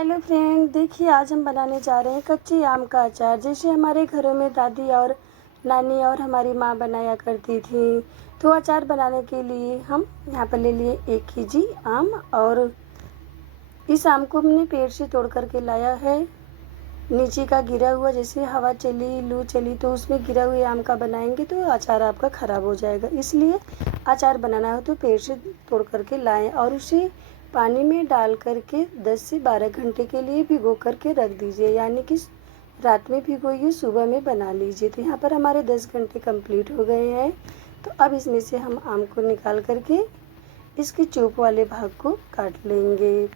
Hello friend, देखिए आज हम बनाने जा रहे हैं कच्चे आम का अचार। जैसे हमारे घरों में दादी और नानी और हमारी माँ बनाया करती थी। तो अचार बनाने के लिए हम यहाँ पर ले लिए 1 केजी आम, और इस आम को हमने पेड़ से तोड़ करके लाया है। नीचे का गिरा हुआ, जैसे हवा चली, लू चली तो उसमें गिरा हुए आम का बनाएंगे तो अचार आपका ख़राब हो जाएगा। इसलिए अचार बनाना हो तो पेड़ से तोड़ करके लाएं और उसे पानी में डाल करके 10 से 12 घंटे के लिए भिगो करके रख दीजिए, यानी कि रात में भिगोइए, सुबह में बना लीजिए। तो यहाँ पर हमारे 10 घंटे कंप्लीट हो गए हैं। तो अब इसमें से हम आम को निकाल करके इसके चोप वाले भाग को काट लेंगे।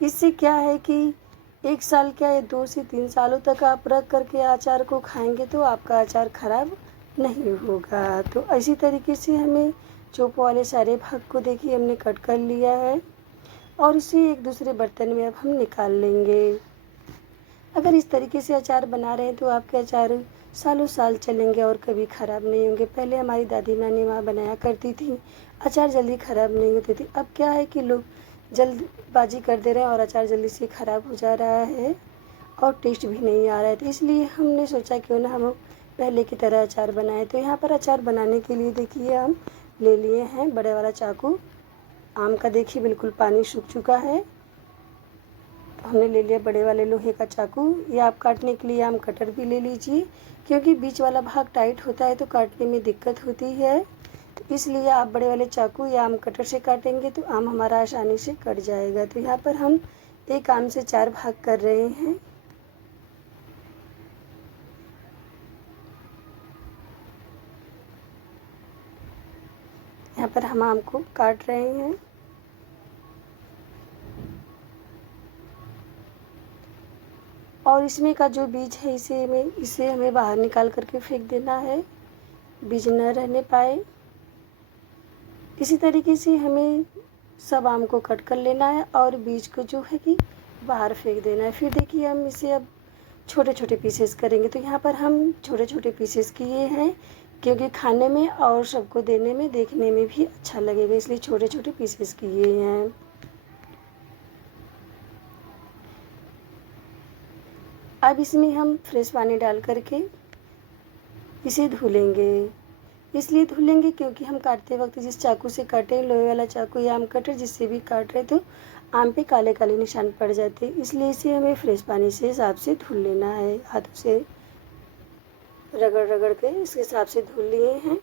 इससे क्या है कि 1 साल क्या है, 2 से 3 सालों तक आप रख करके अचार को खाएंगे तो आपका अचार ख़राब नहीं होगा। तो इसी तरीके से हमें चोप वाले सारे भाग को देखिए हमने कट कर लिया है, और इसे एक दूसरे बर्तन में अब हम निकाल लेंगे। अगर इस तरीके से अचार बना रहे हैं तो आपके अचार सालों साल चलेंगे और कभी ख़राब नहीं होंगे। पहले हमारी दादी नानी माँ बनाया करती थी, अचार जल्दी ख़राब नहीं होते थे। अब क्या है कि लोग जल्दबाजी कर दे रहे हैं और अचार जल्दी से ख़राब हो जा रहा है और टेस्ट भी नहीं आ रहा है। तो इसलिए हमने सोचा क्यों ना हम पहले की तरह अचार बनाएं। तो यहाँ पर अचार बनाने के लिए देखिए हम ले लिए हैं बड़े वाला चाकू। आम का देखिए बिल्कुल पानी सूख चुका है। हमने ले लिया बड़े वाले लोहे का चाकू, या आप काटने के लिए आम कटर भी ले लीजिए, क्योंकि बीच वाला भाग टाइट होता है तो काटने में दिक्कत होती है। तो इसलिए आप बड़े वाले चाकू या आम कटर से काटेंगे तो आम हमारा आसानी से कट जाएगा। तो यहाँ पर हम एक आम से 4 भाग कर रहे हैं। यहाँ पर हम आम को काट रहे हैं। और इसमें का जो बीज है इसे हमें बाहर निकाल करके फेंक देना है, बीज न रहने पाए। इसी तरीके से हमें सब आम को कट कर लेना है और बीज को जो है कि बाहर फेंक देना है। फिर देखिए हम इसे अब छोटे छोटे पीसेस करेंगे। तो यहाँ पर हम छोटे छोटे पीसेस किए हैं, क्योंकि खाने में और सबको देने में, देखने में भी अच्छा लगेगा, इसलिए छोटे छोटे पीसेस किए हैं। अब इसमें हम फ्रेश पानी डाल करके इसे धुलेंगे। इसलिए धुलेंगे क्योंकि हम काटते वक्त जिस चाकू से काटे, लोहे वाला चाकू या आम कटर जिससे भी काट रहे तो आम पे काले काले निशान पड़ जाते, इसलिए इसे हमें फ्रेश पानी से हिसाब से धुल लेना है। हाथों से रगड़ रगड़ के इसके हिसाब से धुल लिए हैं।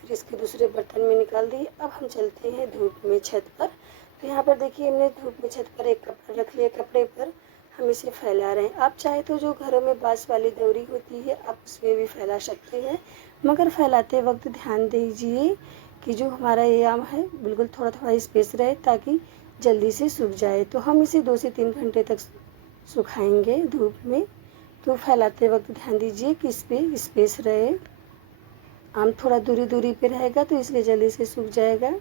फिर इसके दूसरे बर्तन में निकाल दिए। अब हम चलते हैं धूप में, छत पर। तो यहाँ पर देखिए हमने धूप में छत पर एक कपड़ा रख लिया, कपड़े पर हम इसे फैला रहे हैं। आप चाहे तो जो घरों में बांस वाली दौरी होती है आप उसमें भी फैला सकते हैं, मगर फैलाते वक्त ध्यान दीजिए कि जो हमारा ये आम है बिल्कुल थोड़ा थोड़ा स्पेस रहे ताकि जल्दी से सूख जाए। तो हम इसे 2 से 3 घंटे तक सुखाएंगे धूप में। तो फैलाते वक्त ध्यान दीजिए कि इस पर स्पेस रहे। आम थोड़ा दूरी दूरी पे रहेगा तो इसलिए जल्दी से सूख जाएगा।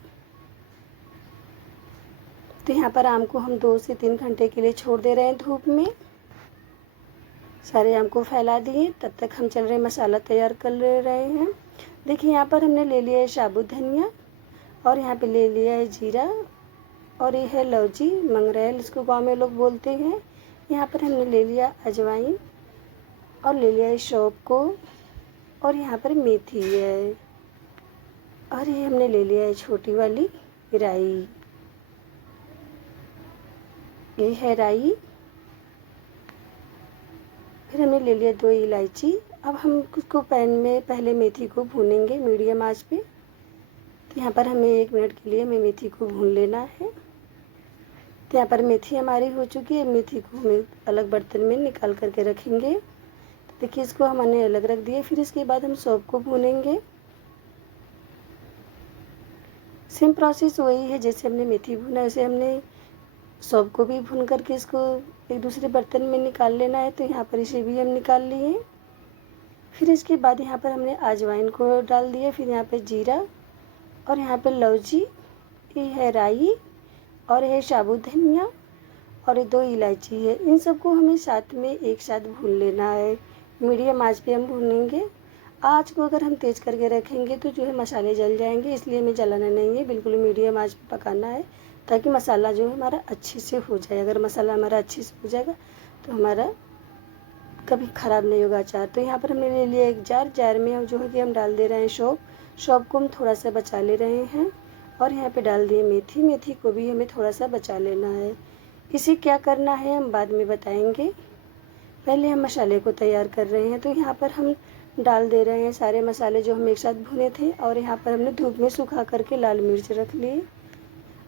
तो यहाँ पर आम को हम 2 से 3 घंटे के लिए छोड़ दे रहे हैं धूप में। सारे आम को फैला दिए, तब तक हम चल रहे मसाला तैयार कर ले रहे हैं। देखिए यहाँ पर हमने ले लिया है साबुत धनिया, और यहाँ पे ले लिया है जीरा, और ये है लौजी, मंगरेल इसको गांव में लोग बोलते हैं। यहाँ पर हमने ले लिया अजवाइन, और ले लिया है सौंफ को, और यहाँ पर मेथी है, और ये हमने ले लिया है छोटी वाली राई। ये है राई। फिर हमने ले लिया 2 इलायची। अब हम उसको पैन में पहले मेथी को भूनेंगे मीडियम आंच पे। तो यहाँ पर हमें 1 मिनट के लिए हमें मेथी को भून लेना है। तो यहाँ पर मेथी हमारी हो चुकी है। मेथी को हमें अलग बर्तन में निकाल करके रखेंगे। तो देखिए इसको हमने अलग रख दिया। फिर इसके बाद हम सौंफ को भूनेंगे। सेम प्रोसेस वही है, जैसे हमने मेथी भूना वैसे हमने सौंफ को भी भून करके इसको एक दूसरे बर्तन में निकाल लेना है। तो यहाँ पर इसे भी हम निकाल लिए। फिर इसके बाद यहाँ पर हमने अजवाइन को डाल दिया, फिर यहाँ पे जीरा, और यहाँ पे लौजी, ये है राई, और है साबुत धनिया, और ये 2 इलायची है। इन सबको हमें साथ में एक साथ भून लेना है। मीडियम आंच पे हम भूनेंगे। आँच को अगर हम तेज़ करके रखेंगे तो जो है मसाले जल जाएंगे, इसलिए हमें जलाना नहीं है, बिल्कुल मीडियम आंच पे पकाना है ताकि मसाला जो है हमारा अच्छे से हो जाए। अगर मसाला हमारा अच्छे से हो जाएगा तो हमारा कभी ख़राब नहीं होगा अचार। तो यहाँ पर हमने ले लिया एक जार में जो है कि हम डाल दे रहे हैं सौंफ को हम थोड़ा सा बचा ले रहे हैं। और यहाँ पे डाल दिए मेथी को भी हमें थोड़ा सा बचा लेना है। इसे क्या करना है हम बाद में बताएंगे, पहले हम मसाले को तैयार कर रहे हैं। तो यहाँ पर हम डाल दे रहे हैं सारे मसाले जो हम एक साथ भुने थे। और यहाँ पर हमने धूप में सुखा करके लाल मिर्च रख ली।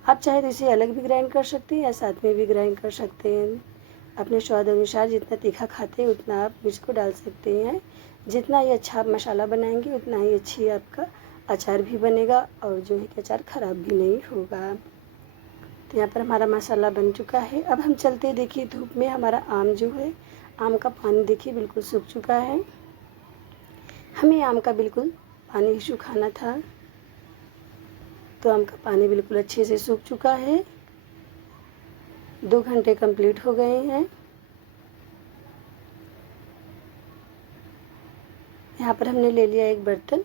आप चाहे तो इसे अलग भी ग्राइंड कर सकते हैं या साथ में भी ग्राइंड कर सकते हैं। अपने स्वाद अनुसार जितना तीखा खाते हैं उतना आप मिर्च को डाल सकते हैं। जितना ही अच्छा आप मसाला बनाएंगे उतना ही अच्छी आपका अचार भी बनेगा और जो है कि अचार ख़राब भी नहीं होगा। तो यहाँ पर हमारा मसाला बन चुका है। अब हम चलते देखिए धूप में हमारा आम जो है, आम का पानी देखिए बिल्कुल सूख चुका है। हमें आम का बिल्कुल पानी ही सुखाना था। तो आम का पानी बिल्कुल अच्छे से सूख चुका है। 2 घंटे कंप्लीट हो गए हैं। यहाँ पर हमने ले लिया एक बर्तन।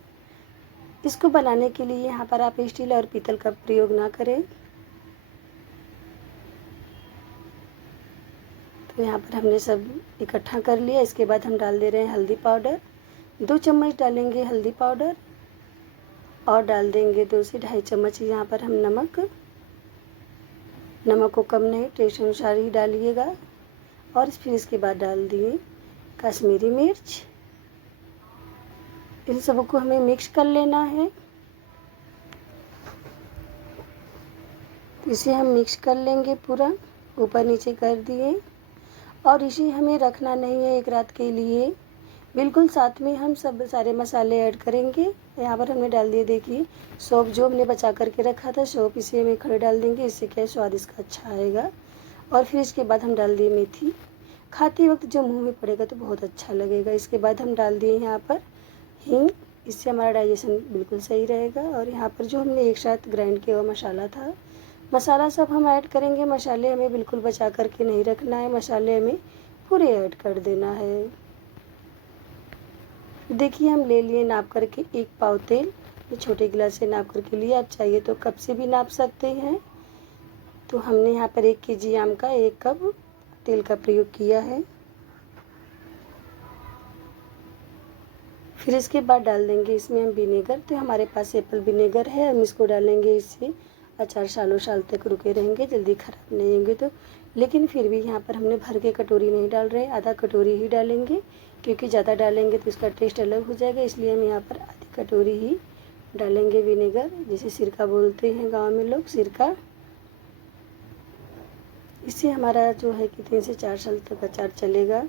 इसको बनाने के लिए यहाँ पर आप स्टील और पीतल का प्रयोग ना करें। तो यहाँ पर हमने सब इकट्ठा कर लिया। इसके बाद हम डाल दे रहे हैं हल्दी पाउडर। 2 चम्मच डालेंगे हल्दी पाउडर और डाल देंगे 2 से ढाई चम्मच यहाँ पर हम नमक को कम नहीं, टेस्ट अनुसार ही डालिएगा। और फिर इसके बाद डाल दिए कश्मीरी मिर्च। इन सबको हमें मिक्स कर लेना है। इसे हम मिक्स कर लेंगे पूरा, ऊपर नीचे कर दिए। और इसे हमें रखना नहीं है एक रात के लिए, बिल्कुल साथ में हम सब सारे मसाले ऐड करेंगे। यहाँ पर हमने डाल दिए देखिए सौंफ जो हमने बचा करके रखा था सौंफ, इसे हमें खड़े डाल देंगे। इससे क्या स्वाद इसका अच्छा आएगा। और फिर इसके बाद हम डाल दिए मेथी। खाते वक्त जो मुंह में पड़ेगा तो बहुत अच्छा लगेगा। इसके बाद हम डाल दिए यहाँ पर हींग। इससे हमारा डाइजेशन बिल्कुल सही रहेगा। और यहाँ पर जो हमने एक साथ ग्राइंड किया हुआ मसाला था, मसाला सब हम ऐड करेंगे। मसाले हमें बिल्कुल बचा करके नहीं रखना है, मसाले हमें पूरे ऐड कर देना है। देखिए हम ले लिए नाप करके 1 पाव तेल। ये छोटे गिलास से नाप करके लिए, आप चाहिए तो कप से भी नाप सकते हैं। तो हमने यहाँ पर 1 केजी आम का 1 कप तेल का प्रयोग किया है। फिर इसके बाद डाल देंगे इसमें हम विनेगर। तो हमारे पास एप्पल विनेगर है, हम इसको डालेंगे। इससे अचार सालों साल तक रुके रहेंगे, जल्दी ख़राब नहीं होंगे। तो लेकिन फिर भी यहाँ पर हमने भर के कटोरी नहीं डाल रहे, आधा कटोरी ही डालेंगे। क्योंकि ज़्यादा डालेंगे तो इसका टेस्ट अलग हो जाएगा, इसलिए हम यहाँ पर आधी कटोरी ही डालेंगे विनेगर, जिसे सिरका बोलते हैं गाँव में लोग, सिरका। इससे हमारा जो है कि 3 से 4 साल तक अचार चलेगा,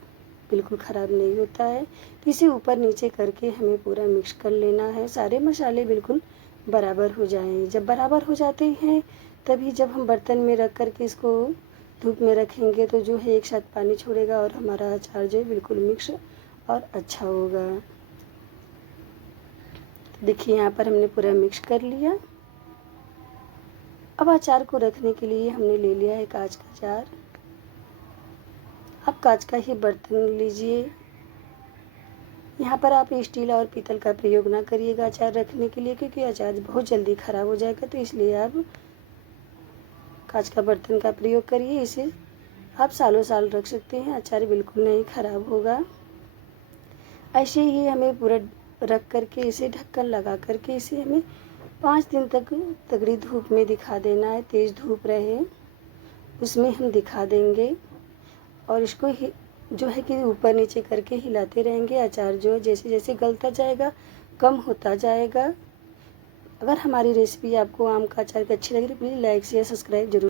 बिल्कुल ख़राब नहीं होता है। तो इसे ऊपर नीचे करके हमें पूरा मिक्स कर लेना है। सारे मसाले बिल्कुल बराबर हो जाएं। जब बराबर हो जाते हैं तभी जब हम बर्तन में रख कर के इसको धूप में रखेंगे तो जो है एक साथ पानी छोड़ेगा और हमारा अचार जो है बिल्कुल मिक्स और अच्छा होगा। देखिए यहाँ पर हमने पूरा मिक्स कर लिया। अब अचार को रखने के लिए हमने ले लिया है कांच का जार। आप कांच का ही बर्तन लीजिए। यहाँ पर आप स्टील और पीतल का प्रयोग ना करिएगा अचार रखने के लिए, क्योंकि अचार बहुत जल्दी ख़राब हो जाएगा। तो इसलिए आप कांच का बर्तन का प्रयोग करिए। इसे आप सालों साल रख सकते हैं, अचार बिल्कुल नहीं ख़राब होगा। ऐसे ही हमें पूरा रख करके इसे ढक्कन लगा करके इसे हमें 5 दिन तक तगड़ी धूप में दिखा देना है। तेज़ धूप रहे उसमें हम दिखा देंगे। और इसको जो है कि ऊपर नीचे करके हिलाते रहेंगे। अचार जो है जैसे जैसे गलता जाएगा, कम होता जाएगा। अगर हमारी रेसिपी आपको आम का अचार की अच्छी लगी तो प्लीज़ लाइक शेयर सब्सक्राइब जरूर।